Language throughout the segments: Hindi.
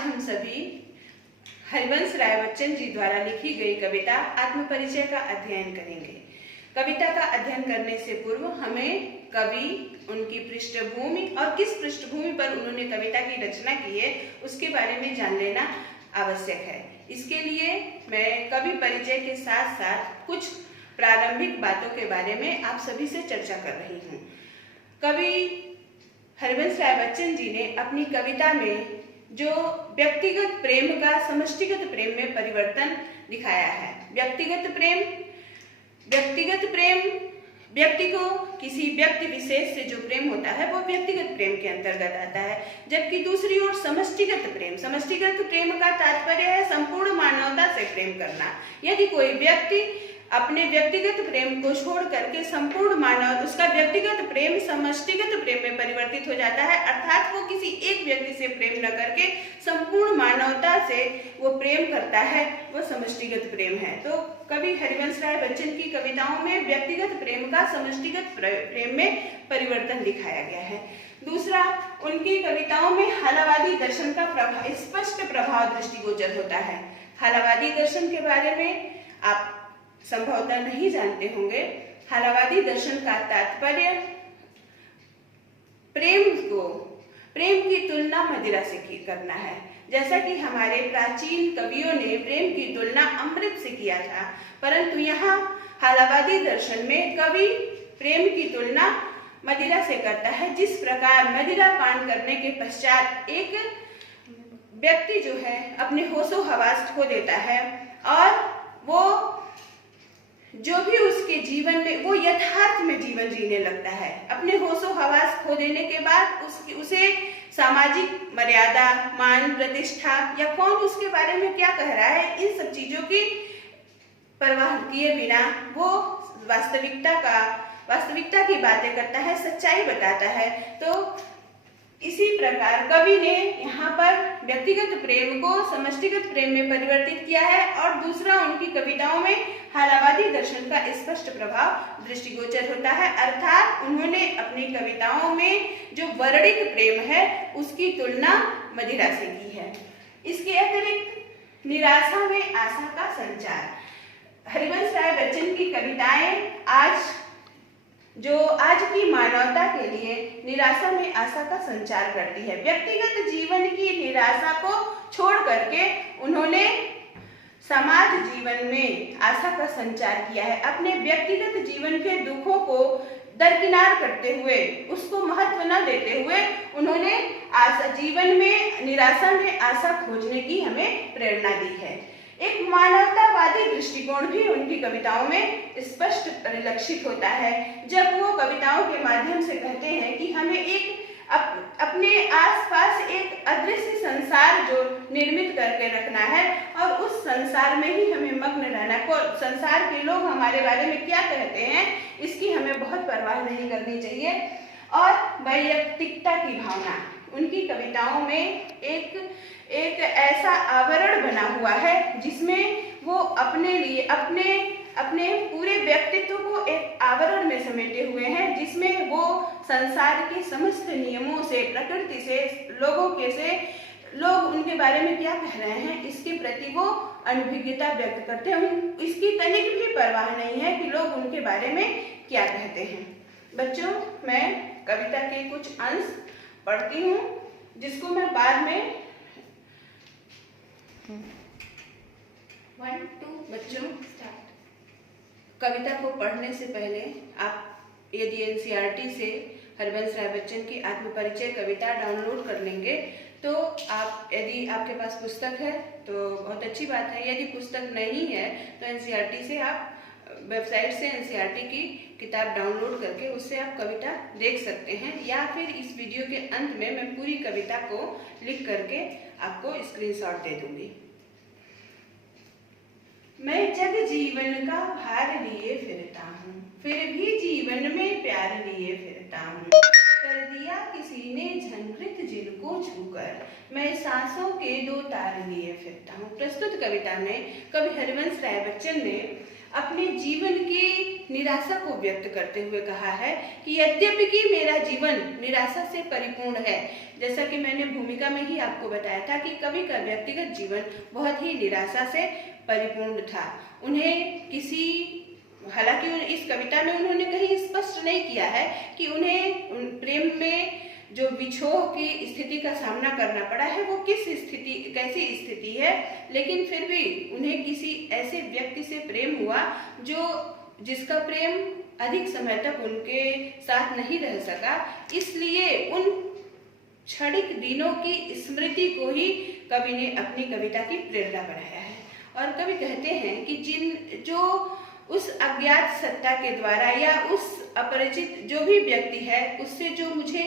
हम सभी हरिवंश राय बच्चन जी द्वारा लिखी गई कविता आत्मपरिचय का अध्ययन करेंगे। कविता का अध्ययन करने से पूर्व हमें कवि, उनकी पृष्ठभूमि और किस पृष्ठभूमि पर उन्होंने कविता की रचना की है उसके बारे में जान लेना आवश्यक है। इसके लिए मैं कवि परिचय के साथ साथ कुछ प्रारंभिक बातों के बारे में आप सभी से चर्चा कर रही हूँ। कवि हरिवंश राय बच्चन जी ने अपनी कविता में जो व्यक्तिगत प्रेम का समष्टिगत प्रेम में परिवर्तन दिखाया है। व्यक्तिगत प्रेम व्यक्ति को किसी व्यक्ति विशेष से जो प्रेम होता है वो व्यक्तिगत प्रेम के अंतर्गत आता है, जबकि दूसरी ओर समष्टिगत प्रेम का तात्पर्य है संपूर्ण मानवता से प्रेम करना। यदि कोई व्यक्ति अपने व्यक्तिगत प्रेम को छोड़ करके संपूर्ण मानव उसका व्यक्तिगत प्रेम समष्टिगत प्रेम में परिवर्तित हो जाता है, अर्थात वो किसी एक व्यक्ति से प्रेम न करके संपूर्ण मानवता से वो प्रेम करता है, वो समष्टिगत प्रेम है। तो कवि हरिवंश राय बच्चन की कविताओं में व्यक्तिगत प्रेम का समष्टिगत प्रेम में परिवर्तन दिखाया गया है। दूसरा, उनकी कविताओं में हालावादी दर्शन का स्पष्ट प्रभाव दृष्टिगोचर होता है। हालावादी दर्शन के बारे में आप संभवतः नहीं जानते होंगे। हालावादी दर्शन का तात्पर्य प्रेम की तुलना मदिरा से करना है। जैसा कि हमारे प्राचीन कवियों ने प्रेम की तुलना अमृत से किया था, परंतु यहाँ हालावादी दर्शन में कवि प्रेम की तुलना मदिरा से करता है। जिस प्रकार मदिरा पान करने के पश्चात एक व्यक्ति जो है अपने होशो हवास खो देता है और वो जो भी उसके जीवन में वो यथार्थ में जीवन जीने लगता है। अपने होशो हवास खो देने के बाद उसे सामाजिक मर्यादा, मान, प्रतिष्ठा या कौन उसके बारे में क्या कह रहा है, इन सब चीजों की परवाह किए बिना वो वास्तविकता की बातें करता है, सच्चाई बताता है। तो इसी प्रकार कवि ने यहाँ पर व्यक्तिगत प्रेम को समष्टिगत प्रेम में परिवर्तित किया है और दूसरा, उनकी कविताओं में हालावादी दर्शन का स्पष्ट प्रभाव दृष्टिगोचर होता है, अर्थात उन्होंने अपनी कविताओं में जो वर्णिक प्रेम है उसकी तुलना मदिरा से की है। इसके अतिरिक्त निराशा में आशा का संचार। हरिवंश राय बच्चन की कविताएं आज की मानवता के लिए निराशा में आशा का संचार करती है। व्यक्तिगत जीवन की निराशा को छोड़ करके उन्होंने समाज जीवन में आशा का संचार किया है। अपने व्यक्तिगत जीवन के दुखों को दरकिनार करते हुए, उसको महत्व न देते हुए, उन्होंने जीवन में निराशा में आशा खोजने की हमें प्रेरणा दी है। एक मानवतावादी दृष्टिकोण भी उनकी कविताओं में स्पष्ट परिलक्षित होता है, जब वो कविताओं के माध्यम से कहते हैं कि हमें अपने आसपास एक अदृश्य संसार जो निर्मित करके रखना है और उस संसार में ही हमें मग्न रहना है। संसार के लोग हमारे बारे में क्या कहते हैं इसकी हमें बहुत परवाह नहीं करनी चाहिए। और वैयक्तिकता की भावना, उनकी कविताओं में एक ऐसा आवरण बना हुआ है जिसमें वो अपने लिए अपने पूरे व्यक्तित्व को एक आवरण में समेटे हुए हैं, जिसमें वो संसार के समस्त नियमों से, प्रकृति से, लोग उनके बारे में क्या कह रहे हैं इसके प्रति वो अनभिज्ञता व्यक्त करते हैं। इसकी तनिक भी परवाह नहीं है कि लोग उनके बारे में क्या कहते हैं। बच्चों, मैं कविता के कुछ अंश पढ़ती हूँ जिसको मैं बाद में 1 2 बच्चों स्टार्ट। कविता को पढ़ने से पहले आप यदि एनसीईआरटी से हरिवंश राय बच्चन की आत्मपरिचय कविता डाउनलोड कर लेंगे तो यदि आपके पास पुस्तक है तो बहुत अच्छी बात है। यदि पुस्तक नहीं है तो एनसीईआरटी से आप वेबसाइट से एनसीईआरटी की किताब डाउनलोड करके उससे आप कविता देख सकते हैं, या फिर इस वीडियो के अंत में मैं पूरी कविता को लिख करके आपको स्क्रीनशॉट दे दूंगी। मैं जग जीवन का भार लिए फिरता हूँ, फिर भी जीवन में प्यार लिए फिरता हूँ। कर दिया किसी ने झनकृत जिनको छूकर, मैं सांसों के 2 तार लिए फिरता हूँ। प्रस्तुत कविता में कवि हरिवंश राय बच्चन ने अपने जीवन की निराशा को व्यक्त करते हुए कहा है कि यद्यपि कि मेरा जीवन निराशा से परिपूर्ण है। जैसा कि मैंने भूमिका में ही आपको बताया था कि कवि का व्यक्तिगत जीवन बहुत ही निराशा से परिपूर्ण था। उन्हें किसी, हालांकि इस कविता में उन्होंने कहीं स्पष्ट नहीं किया है कि उन्हें प्रेम में जो विछोह की स्थिति का सामना करना पड़ा है वो कैसी स्थिति है, लेकिन फिर भी उन्हें किसी ऐसे व्यक्ति से प्रेम हुआ जिसका प्रेम अधिक समय तक उनके साथ नहीं रह सका। इसलिए उन क्षणिक दिनों की स्मृति को ही कवि ने अपनी कविता की प्रेरणा बनाया है। और कवि कहते हैं कि जो उस अज्ञात सत्ता के द्वारा या उस अपरिचित जो भी व्यक्ति है उससे जो मुझे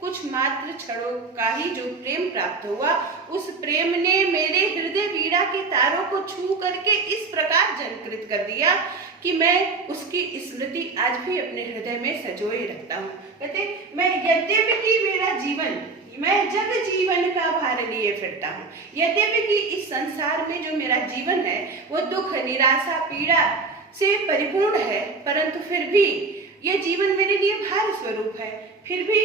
कुछ मात्र क्षणों का ही जो प्रेम प्राप्त हुआ, उस प्रेम ने मेरे हृदय वीणा के तारों को छू करके इस प्रकार झंकृत कर दिया कि मैं उसकी स्मृति आज भी अपने हृदय में संजोए रखता हूँ। कहते मैं यद्यपि कि मेरा जीवन, मैं जग जीवन का भार लिए फिरता हूँ, यद्यपि कि इस संसार में जो मेरा जीवन है वो दुख, निराशा, पीड़ा से परिपूर्ण है, परंतु फिर भी ये जीवन मेरे लिए भार स्वरूप है। फिर भी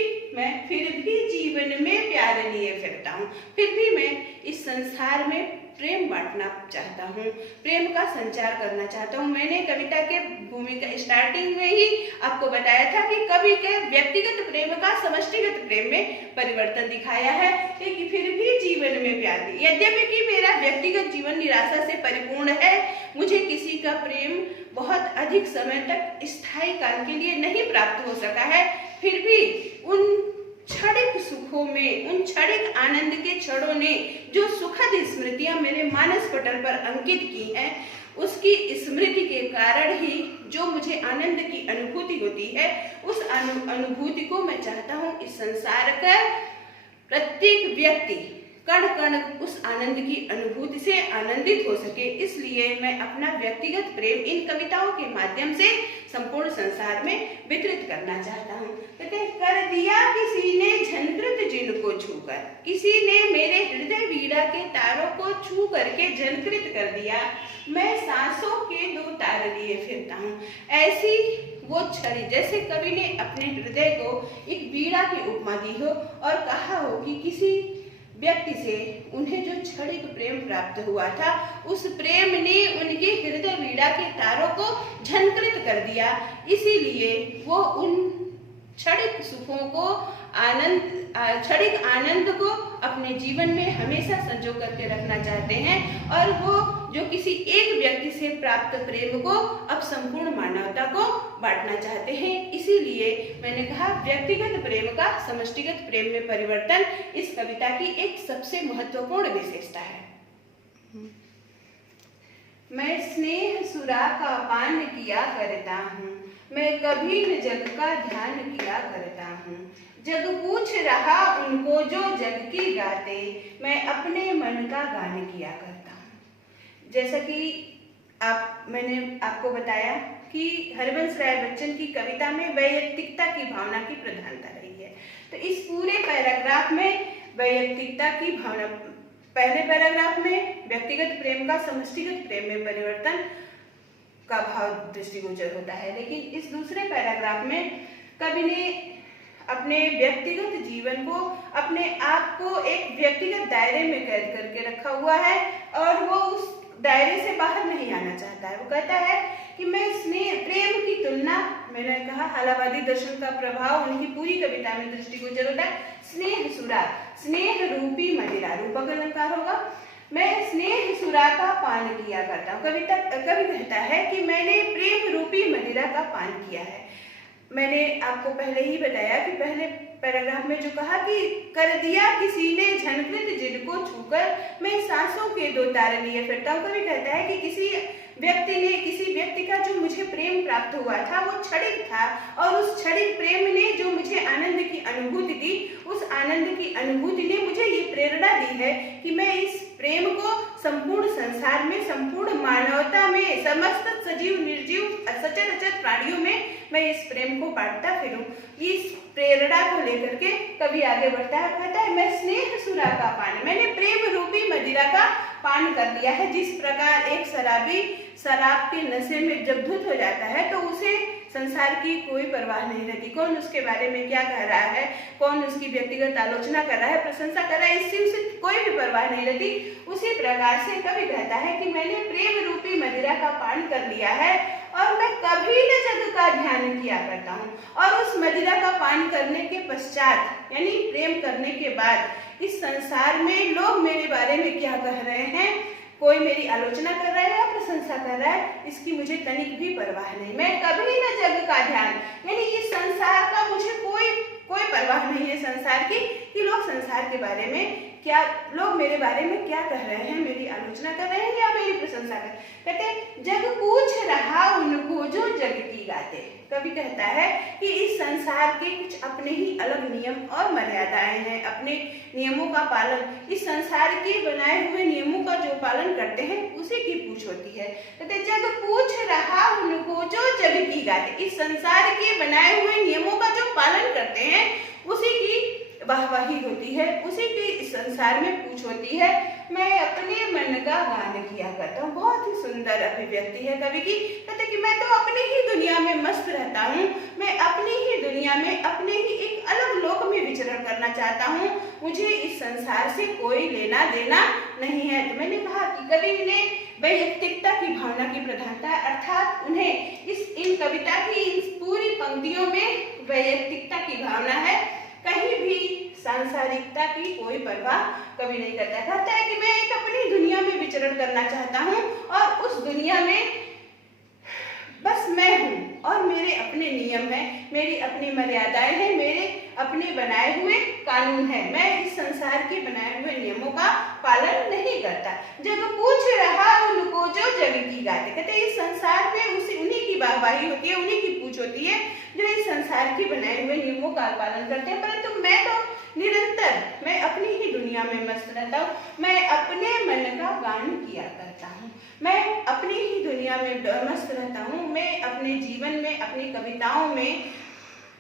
जीवन में प्यार लिए फिरता हूँ, फिर भी मैं इस संसार में प्रेम बांटना चाहता हूँ, प्रेम का संचार करना चाहता हूँ। मैंने कविता के भूमिका स्टार्टिंग में ही आपको बताया था कि कवि के व्यक्तिगत प्रेम का समष्टिगत प्रेम में परिवर्तन दिखाया है, लेकिन फिर भी जीवन में प्यार दी। यद्यपि कि मेरा व्यक्तिगत जीवन निराशा से परिपूर्ण है, मुझे किसी का प्रेम बहुत अधिक समय तक स्थायी काल के लिए नहीं प्राप्त हो सका है, फिर भी उन क्षणिक सुखों में, उन क्षणिक आनंद के क्षणों ने जो सुखद स्मृतियां मेरे मानस पटल पर अंकित की हैं, उसकी स्मृति के कारण ही जो मुझे आनंद की अनुभूति होती है, उस अनुभूति को मैं चाहता हूँ इस संसार का प्रत्येक व्यक्ति कण कण उस आनंद की अनुभूति से आनंदित हो सके। इसलिए मैं अपना व्यक्तिगत प्रेम इन कविताओं के माध्यम से संपूर्ण संसार में वितरित करना चाहता हूँ। कहते कर दिया किसी ने झंकृत जिनको छूकर, किसी ने मेरे हृदय वीणा के तारों को छू करके झंकृत कर दिया, मैं सांसों के दो तार लिए फिरता हूँ। ऐसी वो छड़ी, जैसे कवि ने अपने हृदय को एक वीणा की उपमा दी हो और कहा हो कि किसी व्यक्ति से उन्हें जो क्षणिक प्रेम प्राप्त हुआ था, उस प्रेम ने उनके हृदय वीणा के तारों को झंकृत कर दिया। इसीलिए वो उन क्षणिक सुखों को, क्षणिक आनंद को अपने जीवन में हमेशा संजो करके रखना चाहते हैं, और वो जो किसी एक व्यक्ति से प्राप्त प्रेम को अब संपूर्ण मानवता को बांटना चाहते हैं। इसीलिए मैंने कहा व्यक्तिगत प्रेम का समष्टिगत प्रेम में परिवर्तन इस कविता की एक सबसे महत्वपूर्ण विशेषता है। मैं स्नेह सुरा का पान किया करता हूँ, मैं कभी न जग का ध्यान किया करता हूँ। जग पूछ रहा उनको जो जग की गाते, मैं अपने मन का गान किया करता हूँ। जैसा कि मैंने आपको बताया कि हरिवंश राय बच्चन की कविता में वैयक्तिकता की भावना की प्रधानता रही है। तो इस पूरे पैराग्राफ में वैयक्तिकता की भावना, पहले पैराग्राफ में व्यक्तिगत प्रेम का समष्टिगत प्रेम में परिवर्तन का भाव दृष्टिगोचर होता है, लेकिन इस दूसरे पैराग्राफ में कवि ने अपने व्यक्तिगत जीवन को, अपने आप को एक व्यक्तिगत दायरे में कैद करके रखा हुआ है और वो उस दायरे से बाहर नहीं आना चाहता है। वो कहता है कि मैं स्नेह प्रेम की तुलना, मैंने कहा हालावादी दर्शन का प्रभाव उनकी पूरी कविता में दृष्टिगोचर होता है। स्नेह सुरा, स्नेह रूपी मदिरा, रूपक अलंकार होगा। मैं स्नेह सुरा का पान किया करता हूँ। कवि कहता है कि मैंने प्रेम रूपी मदिरा का पान किया है। मैंने आपको पहले ही बताया कि पहले पैराग्राफ में जो कहा कि कर दिया किसी ने झनकृत जिनको छूकर, मैं सांसों के दो तारे लिए फिरता हूँ। कवि कहता है कि किसी व्यक्ति का जो मुझे प्रेम प्राप्त हुआ था वो क्षणिक था, और उस क्षणिक प्रेम ने जो मुझे आनंद की अनुभूति दी, उस आनंद की अनुभूति ने मुझे ये प्रेरणा दी है कि मैं इस प्रेम को संपूर्ण संसार में, संपूर्ण मानवता में, समस्त सजीव निर्जीव सचर अचर प्राणियों में मैं इस प्रेम को बांटता फिरूं। इस प्रेरणा को लेकर के कवि आगे बढ़ता है, कहता है मैं स्नेह सुरा का पान, मैंने प्रेम रूपी मदिरा का पान कर लिया है। जिस प्रकार एक शराबी शराब के नशे में जब धुत हो जाता है तो उसे संसार की कोई परवाह नहीं रहती, कौन उसके बारे में क्या कह रहा है, कौन उसकी व्यक्तिगत आलोचना कर रहा है, प्रशंसा कर रहा है, इससे उसे कोई भी परवाह नहीं रहती। उसी प्रकार से कवि कहता है कि मैंने प्रेम रूपी मदिरा का पान कर लिया है और मैं कभी न जग का ध्यान किया करता हूँ। और उस मदिरा का पान करने के पश्चात यानी प्रेम करने के बाद इस संसार में लोग मेरे बारे में क्या कह रहे हैं, कोई मेरी आलोचना कर रहा है या प्रशंसा कर रहा है, इसकी मुझे तनिक भी परवाह नहीं। मैं कभी न जग का ध्यान यानी इस संसार का मुझे कोई परवाह नहीं है संसार की, कि लोग संसार के बारे में क्या, लोग मेरे बारे में क्या कह रहे हैं, मेरी आलोचना कर रहे हैं या मेरी प्रशंसा कर। कहते जग पूछ रहा उनको जो जग की गाते। कवि कहता है कि इस संसार के कुछ अपने ही अलग नियम और मर्यादाएं हैं, अपने नियमों का पालन, इस संसार के बनाए हुए नियमों का जो पालन करते हैं उसी की पूछ होती है। कहते जग पूछ रहा उनको जो जग की गाते। इस संसार के बनाए हुए नियमों का जो पालन करते हैं उसी की वाहवाही होती है, उसी की इस संसार में पूछ होती है। मैं अपने मन का गान किया करता हूँ। बहुत ही सुंदर अभिव्यक्ति है कवि की। कहते कि मैं तो अपनी ही दुनिया में मस्त रहता हूँ, मैं अपनी ही दुनिया में अपने ही एक अलग लोक में विचरण करना चाहता हूँ, मुझे इस संसार से कोई लेना देना नहीं है। तो मैंने कहा कि कवि ने वैयक्तिकता की भावना की प्रधानता है, अर्थात उन्हें इन कविता की इस पूरी पंक्तियों में वैयक्तिकता की भावना है, कहीं भी सांसारिकता की कोई परवाह कभी नहीं करता। कहता है कि मैं एक अपनी दुनिया में विचरण करना चाहता हूँ और उस दुनिया में बस मैं हूँ और मेरे अपने नियम हैं, मेरी अपनी मर्यादाएं हैं, मेरे अपने बनाए हुए कानून हैं। मैं इस संसार के बनाए हुए नियमों का पालन नहीं करता। जग पूछ रहा उनको जो जग की गाते। कहते इस संसार में उन्हीं की वाहवाही होती है, उन्हीं की पूछ होती है जो इस संसार के बनाए हुए नियमों का पालन करते हैं, परंतु मैं तो निरंतर मैं अपनी ही दुनिया में मस्त रहता हूँ, मैं अपने मन का गान किया करता हूँ, मैं अपनी ही दुनिया में मस्त रहता हूँ, मैं अपने जीवन में अपनी कविताओं में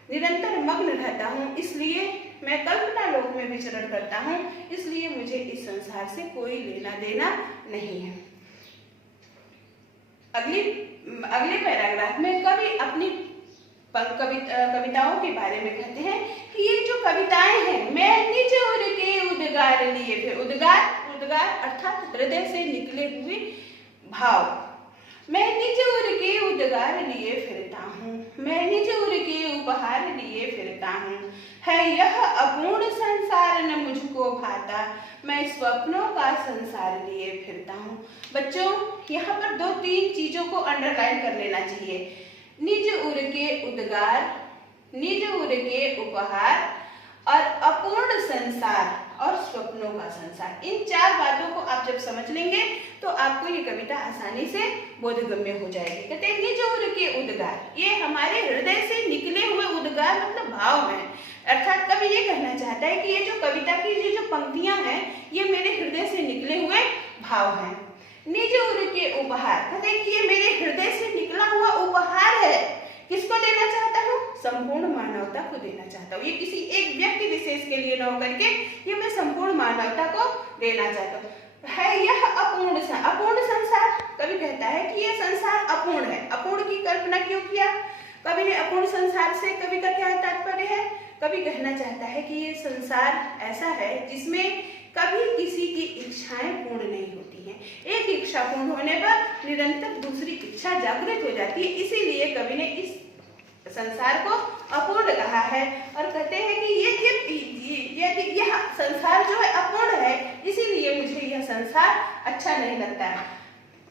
निरंतर मग्न रहता हूँ, इसलिए मैं कल्पना लोक में विचरण करता हूँ, इसलिए मुझे इस संसार से कोई लेना देना नहीं है। अगले पैराग्राफ में कवि अपनी कविताओं के बारे में कहते हैं कि ये जो कविताएं हैं, मैं निज उर के उद्गार लिए, फिर उद्गार अर्थात हृदय से निकले हुए भाव, मैं निज उर के उद्गार लिए फिरता हूँ, मैं निज उर के उपहार लिए फिरता हूँ, है यह अपूर्ण संसार न मुझको भाता, मैं स्वप्नों का संसार लिए फिरता हूँ। बच्चों यहाँ पर 2-3 चीजों को अंडरलाइन कर लेना चाहिए। निज उर के उद्गार, निज उर के उपहार और अपूर्ण संसार और स्वप्नों का संसार, इन 4 बातों को आप जब समझ लेंगे तो आपको ये कविता आसानी से बोधगम्य हो जाएगी। कहते हैं निज उर के उद्गार, ये हमारे हृदय से निकले हुए उद्गार मतलब भाव है, अर्थात कवि ये कहना चाहता है कि ये जो कविता की ये जो पंक्तियां हैं ये मेरे हृदय से निकले हुए भाव हैं। निज उर के उपहार, कहते हैं कि ये मेरे हृदय से निकला हुआ उपहार है, किसको देना चाहता हूँ, संपूर्ण मानवता को देना चाहता हूँ। ये किसी एक व्यक्ति विशेष के लिए न होकर के ये मैं संपूर्ण मानवता को देना चाहता हूँ। है यह अपूर्ण संसार, कवि कहता है कि ये संसार अपूर्ण है। अपूर्ण की कल्पना क्यों किया कवि ने? अपूर्ण संसार से कवि का क्या तात्पर्य है? कवि कहना चाहता है कि ये संसार ऐसा है जिसमें कभी किसी की इच्छाएं पूर्ण नहीं होती हैं। एक इच्छा पूर्ण होने पर निरंतर दूसरी इच्छा जागृत हो जाती है, इसीलिए कवि ने इस संसार को अपूर्ण कहा है और कहते हैं कि यह संसार जो है अपूर्ण है, इसीलिए मुझे यह संसार अच्छा नहीं लगता है।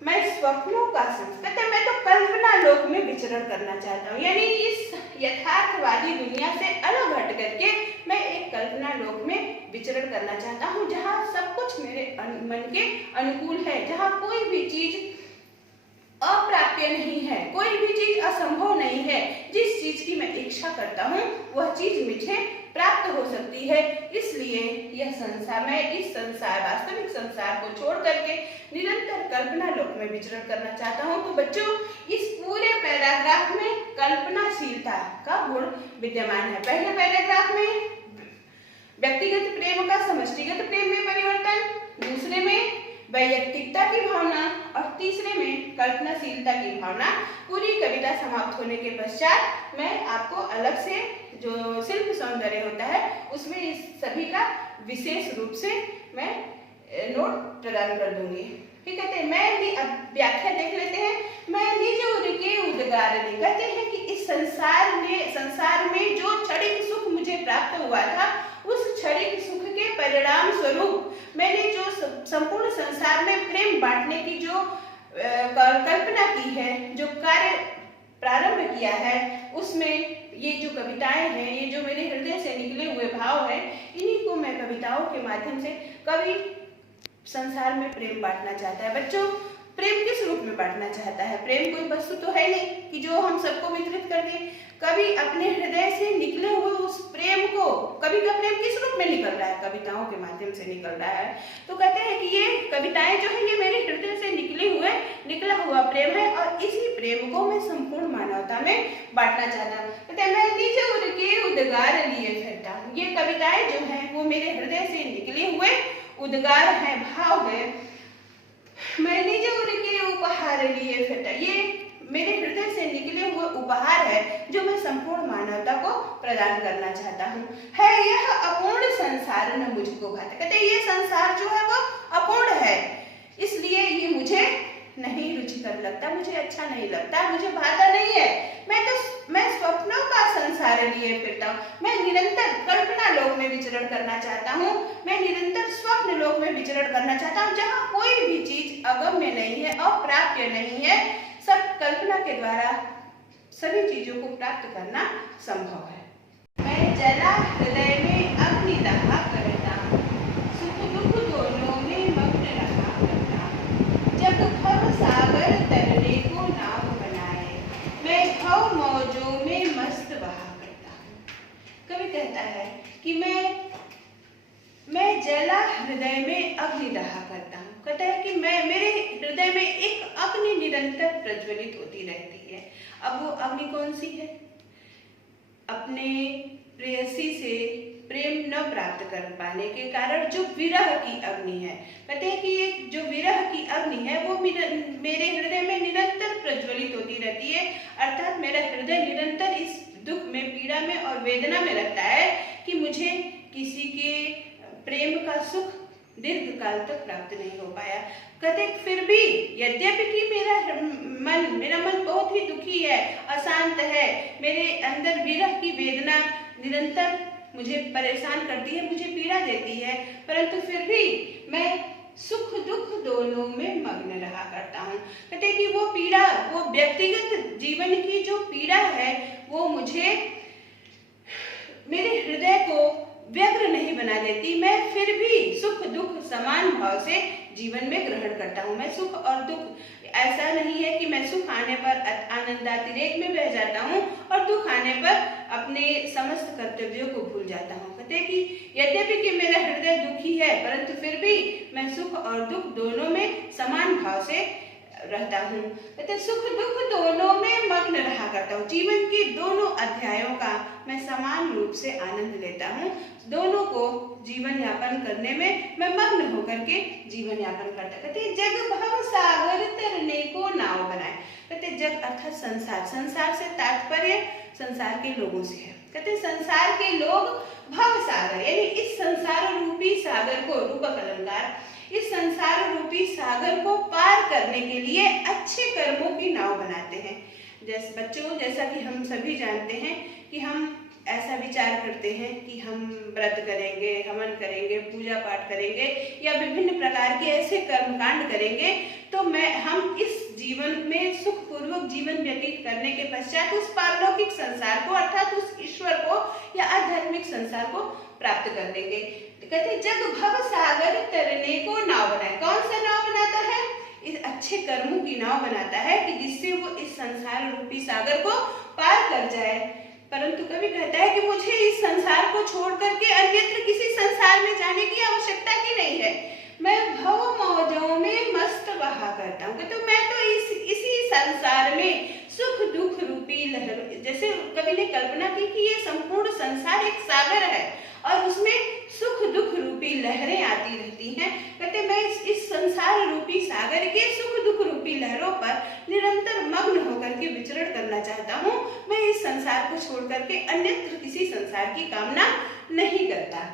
मैं स्वप्नों का संसार, मैं तो कल्पना लोक में विचरण करना चाहता हूँ, यानी इस यथार्थवादी दुनिया से अलग हट करके मैं एक कल्पना लोक में विचरण करना चाहता हूँ, जहाँ सब कुछ मेरे मन के अनुकूल है, जहाँ कोई भी चीज अप्राप्य नहीं है, कोई भी चीज असंभव नहीं है। जिस चीज की मैं इच्छा करता हूँ वह चीज मुझे प्राप्त हो सकती है, इसलिए यह संसार, मैं इस संसार वास्तविक संसार को छोड़ करके निरंतर कल्पना लोक में विचरण करना चाहता हूँ। तो बच्चों इस पूरे पैराग्राफ में कल्पनाशीलता का गुण विद्यमान है। पहले पैराग्राफ में व्यक्तिगत प्रेम का समष्टिगत प्रेम में परिवर्तन, दूसरे में वैयक्तिकता की भावना और तीसरे में कल्पनाशीलता की भावना। पूरी कविता समाप्त होने के पश्चात मैं आपको अलग से जो शिल्प सौंदर्य होता है उसमें इस सभी का विशेष रूप से मैं नोट प्रदान कर दूंगी। ठीक है, मैं अब व्याख्या देख लेते हैं। मैं निज उनके उद्गार ने, कहते हैं कि इस संसार में जो क्षणिक सुख मुझे प्राप्त हुआ था, उस क्षणिक सुख के परिणाम स्वरूप मैंने जो संपूर्ण संसार में प्रेम बांटने की जो कल्पना की है, जो कार्य प्रारंभ किया है, उसमें ये जो कविताएं हैं, ये जो मेरे हृदय से निकले हुए भाव हैं, इन्हीं को मैं कविताओं के माध्यम से कवि संसार में प्रेम बांटना चाहता है। बच्चों, प्रेम किस रूप में बांटना चाहता है? प्रेम कोई वस्तु तो है नहीं कि जो हम सबको वितरित कर दें। कवि अपने हृदय से निकले हुए उस प्रेम को, कवि का प्रेम किस रूप में निकल रहा है? कविताओं के माध्यम से निकल रहा है। तो कहते हैं कि ये कविताएं जो है ये मेरे हृदय से निकला हुआ प्रेम है और इसी प्रेम को मैं संपूर्ण मानवता में बांटना चाहता हूँ। कहते हैं मैं निज उनके उद्गार लिए फिरता हूँ। ये कविताएं जो है वो मेरे हृदय से निकले हुए उद्गार है, भाव है। मैं निज उनके उपहार लिए फिरता, ये मेरे हृदय से निकले हुए उपहार है जो मैं संपूर्ण मानवता को प्रदान करना चाहता हूँ। है यह अपूर्ण संसार न मुझको भाता। कहते ये संसार जो है वो अपूर्ण है, इसलिए ये मुझे नहीं रुचिकर लगता, मुझे अच्छा नहीं लगता, मुझे भाता नहीं है। मैं स्वप्नों का संसार लिए फिरता हूँ। मैं निरंतर कल्पना लोक में विचरण करना चाहता हूँ। मैं निरंतर स्वप्न लोक में विचरण करना चाहता हूँ, जहाँ कोई भी चीज अगम्य नहीं है, अप्राप्य नहीं है। सब कल्पना के द्वारा सभी चीजों को प्राप्त करना संभव है। मैं जला हृदय में अग्नि रहा करता, सुख दुख दोनों में मग्न रहा करता। जग भव सागर तरने को नाव बनाए, मैं भव मौजों में मस्त बहा करता हूँ। कवि कहता है कि मैं जला हृदय में अग्नि रहा करता हूँ। कहता है कि मेरे हृदय में एक अग्नि निरंतर प्रज्वलित होती रहती है। अब वो अग्नि कौन सी है? अपने प्रेयसी से प्रेम न प्राप्त कर पाने के कारण जो विरह की अग्नि है। कहते हैं कि ये जो विरह की अग्नि है वो मेरे हृदय में निरंतर प्रज्वलित होती रहती है। अर्थात मेरा हृदय निरंतर इस दुख में, पीड़ा में और वेदना में रहता है कि मुझे किसी के प्रेम का सुख दीर्घ काल तक प्राप्त नहीं हो पाया। कहते फिर भी यद्यपि कि मेरा मन बहुत ही दुखी है, अशांत है, मेरे अंदर विरह की वेदना निरंतर मुझे परेशान करती है, मुझे पीड़ा देती है, परंतु फिर भी मैं सुख दुख दोनों में मग्न रहा करता हूँ। कहते कि वो पीड़ा, वो व्यक्तिगत जीवन की जो पीड़ा है वो मुझे, मेरे हृदय को व्यग्र नहीं बना देती। मैं फिर भी सुख दुख समान भाव से जीवन में ग्रहण करता हूँ। मैं सुख और दुख, ऐसा नहीं है कि मैं सुख आने पर आनंदातिरेक में बह जाता हूँ और दुख आने पर अपने समस्त कर्तव्यों को भूल जाता हूँ। कहते कि यद्यपि कि मेरा हृदय दुखी है, परंतु फिर भी मैं सुख और दुख दोनों में समान भाव से रहता हूँ। कहते सुख दुख दोनों में मग्न रहा करता हूँ। जीवन के दोनों अध्यायों का मैं समान रूप से आनंद लेता हूँ। दोनों को जीवन यापन करने में मैं मग्न होकर के जीवन यापन करता। कहते जग भव सागर तरने को नाव बनाए। कहते जग अर्थात संसार, संसार से तात्पर्य संसार के लोगों से है। कहते संसार के लोग भव सागर यानी इस संसार रूपी सागर को, रूपक अलंकार, इस संसार रूपी सागर को पार करने के लिए अच्छे कर्मों की नाव बनाते हैं। जैसे बच्चों, जैसा कि हम सभी जानते हैं कि हम ऐसा विचार करते हैं कि हम व्रत करेंगे, हवन करेंगे, पूजा पाठ करेंगे या विभिन्न प्रकार के ऐसे कर्मकांड करेंगे तो हम इस जीवन में सुखपूर्वक जीवन व्यतीत करने के पश्चात उस पारलौकिक संसार को अर्थात उस ईश्वर को या आध्यात्मिक संसार को प्राप्त कर लेंगे। कहते जग भव सागर तरने को नाव बनाए। कौन सा नाव बनाता है? इस अच्छे कर्मों की नाव बनाता है कि जिससे वो इस संसार रूपी सागर को पार कर जाए। परंतु कवि कहता है कि मुझे इस संसार को छोड़ करके अन्यत्र किसी संसार में जाने की आवश्यकता ही नहीं है। मैं भव मौजों में मस्त बहा करता हूँ। तो मैं तो इसी संसार में सुख दुख रूपी लहर, जैसे कवि ने कल्पना की कि ये संपूर्ण संसार एक सागर है और उसमें सुख दुख रूपी लहरें आती रहती हैं। कहते मैं इस संसार रूपी सागर के सुख दुख रूपी लहरों पर निरंतर मग्न होकर के विचरण करना चाहता हूँ। मैं इस संसार को छोड़ करके अन्यत्र किसी संसार की कामना नहीं करता।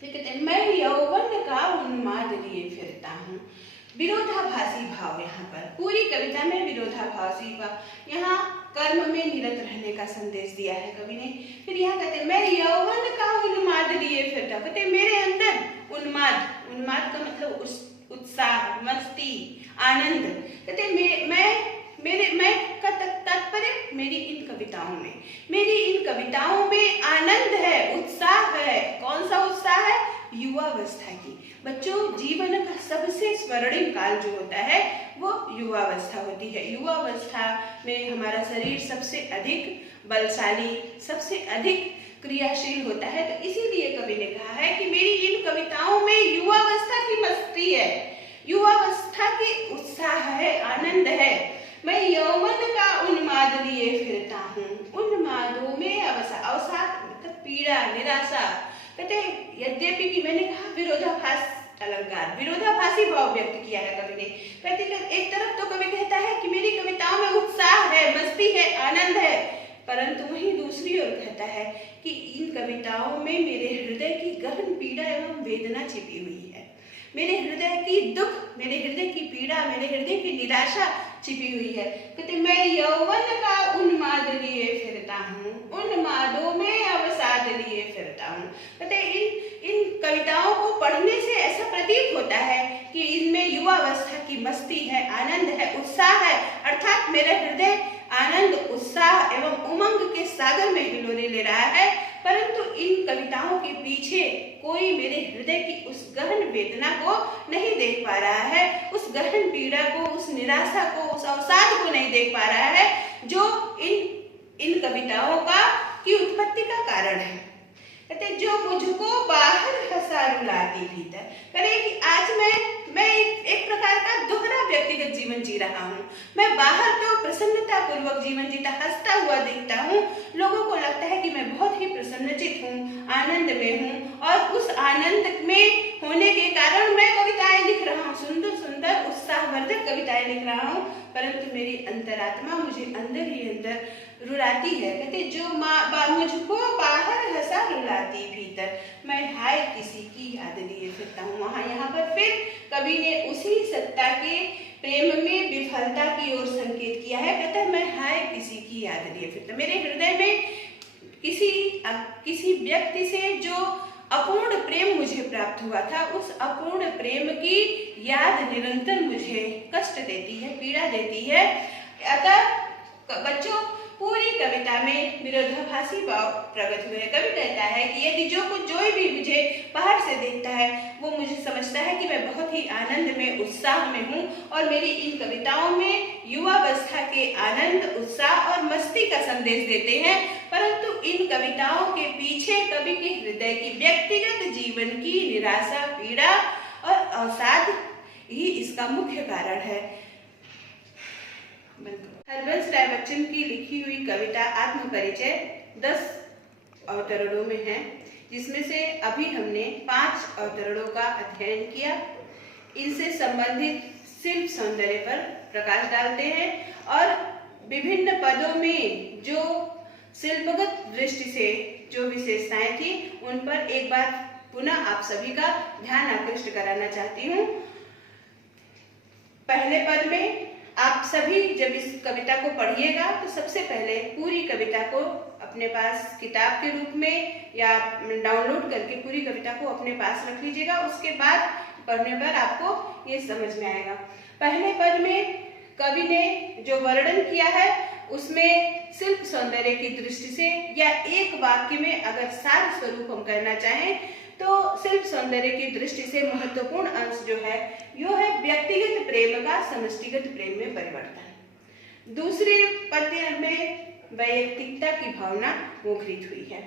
फिर कहते हैं, मैं यौवन का उन्माद लिए फिरता हूँ। विरोधाभासी भाव, यहाँ पर पूरी कविता में विरोधाभासी भाव, यहाँ कर्म में निरत रहने का संदेश दिया है कवि ने। फिर यहाँ कहते हैं, मैं यौवन का उन्माद लिए फिरता हूँ। कहते हैं, मेरे अंदर उन्माद, उन्माद का मतलब उत्साह, मस्ती, आनंद। कहते हैं, मैं का तात्पर्य मेरी इन कविताओं में, मेरी इन कविताओं में आनंद है, उत्साह है। कौन सा उत्साह है? युवावस्था की। बच्चों, जीवन का सबसे स्वर्णिम काल जो होता है वो युवावस्था होती है। युवावस्था में हमारा शरीर सबसे अधिक बलशाली, सबसे अधिक क्रियाशील होता है। तो इसीलिए कवि ने कहा है कि मेरी इन कविताओं में युवावस्था की मस्ती है, युवावस्था की उत्साह है, आनंद है। मैं यौवन का उन्माद लिए फिरता हूँ। उन्मादों में अवसाद मतलब पीड़ा, निराशा। कहते हैं, यद्यपि कि मैंने कहा विरोधाभास अलंकार, विरोधाभासी भाव व्यक्त किया है कवि ने। कहते हैं, एक तरफ तो कवि कहता है कि मेरी कविताओं में उत्साह है, मस्ती है, आनंद है, परंतु वहीं दूसरी ओर कहता है कि इन कविताओं में मेरे हृदय की गहन पीड़ा एवं वेदना छिपी हुई है। मेरे हृदय की दुख, मेरे हृदय की पीड़ा, मेरे हृदय की निराशा छिपी हुई है। कहते, मैं यौवन का उन्माद लिए फिरता हूँ, उन्मादों में अवसाद लिए फिरता हूँ। कहते, इन कविताओं को पढ़ने से ऐसा प्रतीत होता है कि इनमें युवावस्था की मस्ती है, आनंद है, उत्साह है। अर्थात मेरा हृदय आनंद, उत्साह एवं उमंग के सागर में हिलोरे ले रहा है, परंतु इन कविताओं के पीछे कोई मेरे हृदय की उस गहन वेदना को नहीं देख पा रहा है, उस गहन पीड़ा को, उस निराशा को, उस अवसाद को नहीं देख पा रहा है जो इन कविताओं की उत्पत्ति का कारण है। कहते, जो मुझको बाहर हंसा रुलाती भीतर। करे कि आज मैं एक प्रकार का दोहरा व्यक्तिगत जीवन जी रहा हूँ। मैं बाहर तो प्रसन्नता पूर्वक जीवन जीता, हंसता हुआ दिखता हूँ, लोगों को लगता है कि मैं बहुत ही प्रसन्नचित हूँ, आनंद में हूँ, और उस आनंद में होने के कारण मैं कविताएं लिख रहा हूँ, सुंदर सुंदर उत्साहवर्धक कविताएं लिख रहा हूँ, परंतु मेरी अंतरात्मा मुझे अंदर ही अंदर रुलाती है। कहते, जो मुझको बाहर हंसा रुलाती भीतर, मैं हाय किसी की याद लिए फिरता हूँ। यहाँ पर फिर कवि ने उसी सत्ता के प्रेम में विफलता की ओर संकेत किया है। कहता है, मैं हाय किसी की याद लिए फिरता। मेरे हृदय में किसी व्यक्ति से जो अपूर्ण प्रेम मुझे प्राप्त हुआ था, उस अपूर्ण प्रेम की याद निरंतर मुझे कष्ट देती है, पीड़ा देती है। अतः बच्चों, पूरी कविता में विरोधाभासी भाव प्रकट हुए। कवि कहता है कि यदि जो भी मुझे बाहर से देखता है वो मुझे समझता है कि मैं बहुत ही आनंद में, उत्साह में हूँ, और मेरी इन कविताओं में युवावस्था के आनंद, उत्साह और मस्ती का संदेश देते हैं, परंतु इन कविताओं के पीछे कवि के हृदय की व्यक्तिगत जीवन की निराशा, पीड़ा और अवसाद ही इसका मुख्य कारण है। हरबंस राय बच्चन की लिखी हुई कविता आत्मपरिचय 10 अवतरणों में है, जिसमें से अभी हमने 5 अवतरणों का अध्ययन किया। इनसे संबंधित शिल्प सौंदर्य पर प्रकाश डालते हैं और विभिन्न पदों में जो शिल्पगत दृष्टि से जो विशेषताएं थी उन पर एक बार पुनः आप सभी का ध्यान आकृष्ट कराना चाहती हूँ। पहले पद में आप सभी जब इस कविता को पढ़िएगा तो सबसे पहले पूरी कविता को अपने पास किताब के रूप में या डाउनलोड करके पूरी कविता को अपने पास रख लीजिएगा। उसके बाद पढ़ने पर आपको ये समझ में आएगा। पहले पद में कवि ने जो वर्णन किया है उसमें शिल्प सौंदर्य की दृष्टि से या एक वाक्य में अगर सार स्वरूप हम कहना चाहें तो शिल्प सौंदर्य की दृष्टि से महत्वपूर्ण अंश जो है यो है व्यक्तिगत प्रेम का समष्टिगत प्रेम में परिवर्तन। दूसरे पद्य में वैयक्तिकता की भावना मुखरित हुई है।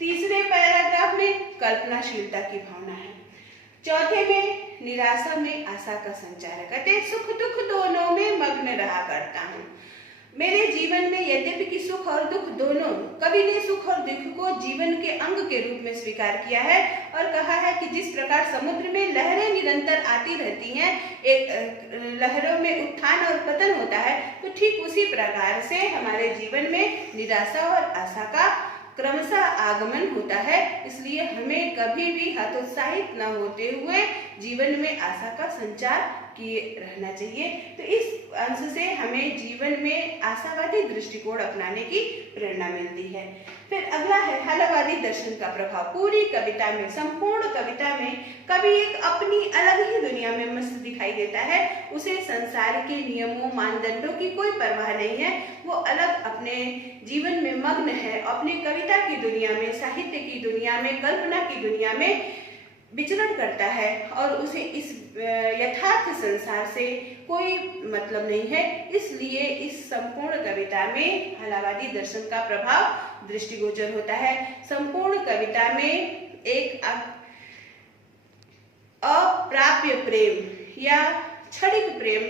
तीसरे पैराग्राफ में कल्पनाशीलता की भावना है। चौथे में निराशा में आशा का संचार है। कहते सुख दुख दोनों में मग्न रहा करता हूँ। मेरे जीवन में यद्यपि कि सुख और दुख दोनों, कवि ने सुख और दुख को जीवन के अंग के रूप में स्वीकार किया है और कहा है कि जिस प्रकार समुद्र में लहरें निरंतर आती रहती हैं, एक लहरों में उत्थान और पतन होता है, तो ठीक उसी प्रकार से हमारे जीवन में निराशा और आशा का क्रमशः आगमन होता है। इसलिए हमें कभी भी हतोत्साहित न होते हुए जीवन में आशा का संचार किए रहना चाहिए। तो इस अंश से हमें जीवन में आशावादी दृष्टिकोण अपनाने की प्रेरणा मिलती है। फिर अगला है हलवादी दर्शन का प्रभाव। पूरी कविता में, संपूर्ण कविता में कवि एक अपनी अलग ही दुनिया में मस्त दिखाई देता है। उसे संसार के नियमों, मानदंडों की कोई परवाह नहीं है। वो अलग अपने जीवन में मग्न है, अपनी कविता की दुनिया में, साहित्य की दुनिया में, कल्पना की दुनिया में विचरण करता है और उसे इस यथार्थ संसार से कोई मतलब नहीं है। इसलिए इस संपूर्ण कविता में हलावादी दर्शन का प्रभाव दृष्टिगोचर होता है। संपूर्ण कविता में एक अप्राप्य प्रेम या क्षणिक प्रेम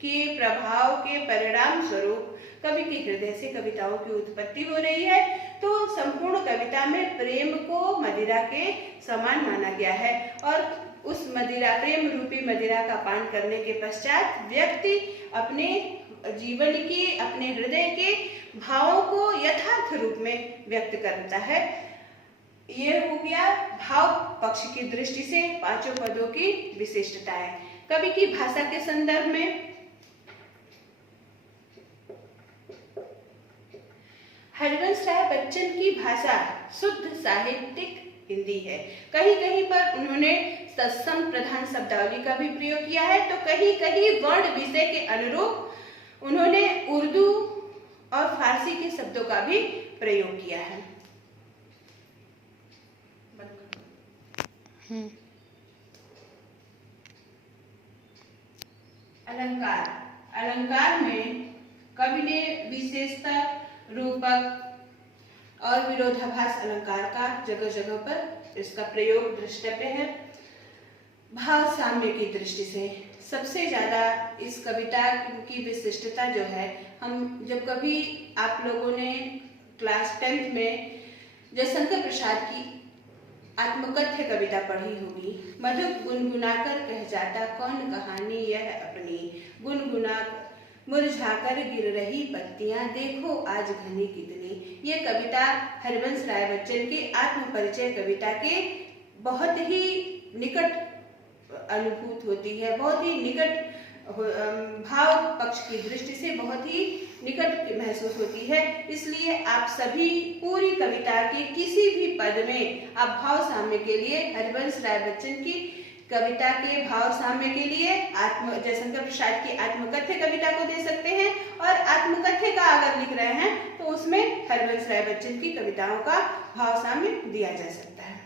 के प्रभाव के परिणाम स्वरूप कवि के हृदय से कविताओं की उत्पत्ति हो रही है। तो संपूर्ण कविता में प्रेम को मदिरा के समान माना गया है और उस मदिरा, प्रेम रूपी मदिरा का पान करने के पश्चात व्यक्ति अपने जीवन के, अपने हृदय के भावों को यथार्थ रूप में व्यक्त करता है। ये हो गया भाव पक्ष की दृष्टि से पांचों पदों की विशिष्टताएं। कवि की भाषा के संदर्भ में हरिवंश राय बच्चन की भाषा शुद्ध साहित्यिक हिंदी है। कहीं कहीं पर उन्होंने तत्सम प्रधान शब्दावली का भी प्रयोग किया है, तो कहीं कहीं वर्ण विषय के अनुरूप उन्होंने उर्दू और फारसी के शब्दों का भी प्रयोग किया है। अलंकार। अलंकार में कवि ने विशेषता, रूपक और विरोधाभास अलंकार का जगह जगह पर इसका प्रयोग दृष्टव्य है। भाव साम्य की दृष्टि से सबसे ज्यादा इस कविता की विशिष्टता जो है, हम जब कभी आप लोगों ने क्लास 10th में जयशंकर प्रसाद की आत्मकथ्य कविता पढ़ी होगी। मधुर गुनगुनाकर कह जाता कौन कहानी यह अपनी, गुनगुना मुरझाकर गिर रही पत्तियां देखो आज घनी कितनी। ये कविता हरिवंश राय बच्चन की आत्मपरिचय कविता के बहुत ही निकट अनुभूत होती है, बहुत ही निकट भाव पक्ष की दृष्टि से बहुत ही निकट महसूस होती है। इसलिए आप सभी पूरी कविता के किसी भी पद में आप भाव साम्य के लिए हरिवंश राय बच्चन की कविता के भाव साम्य के लिए जयशंकर प्रसाद की आत्मकथ्य कविता को दे सकते हैं, और आत्मकथ्य का अगर लिख रहे हैं तो उसमें हरिवंश राय बच्चन की कविताओं का भाव साम्य दिया जा सकता है।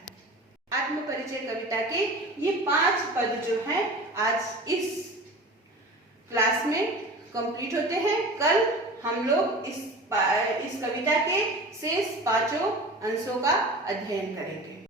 आत्मपरिचय कविता के ये 5 पद जो हैं आज इस क्लास में कंप्लीट होते हैं। कल हम लोग इस कविता के शेष 5 अंशों का अध्ययन करेंगे।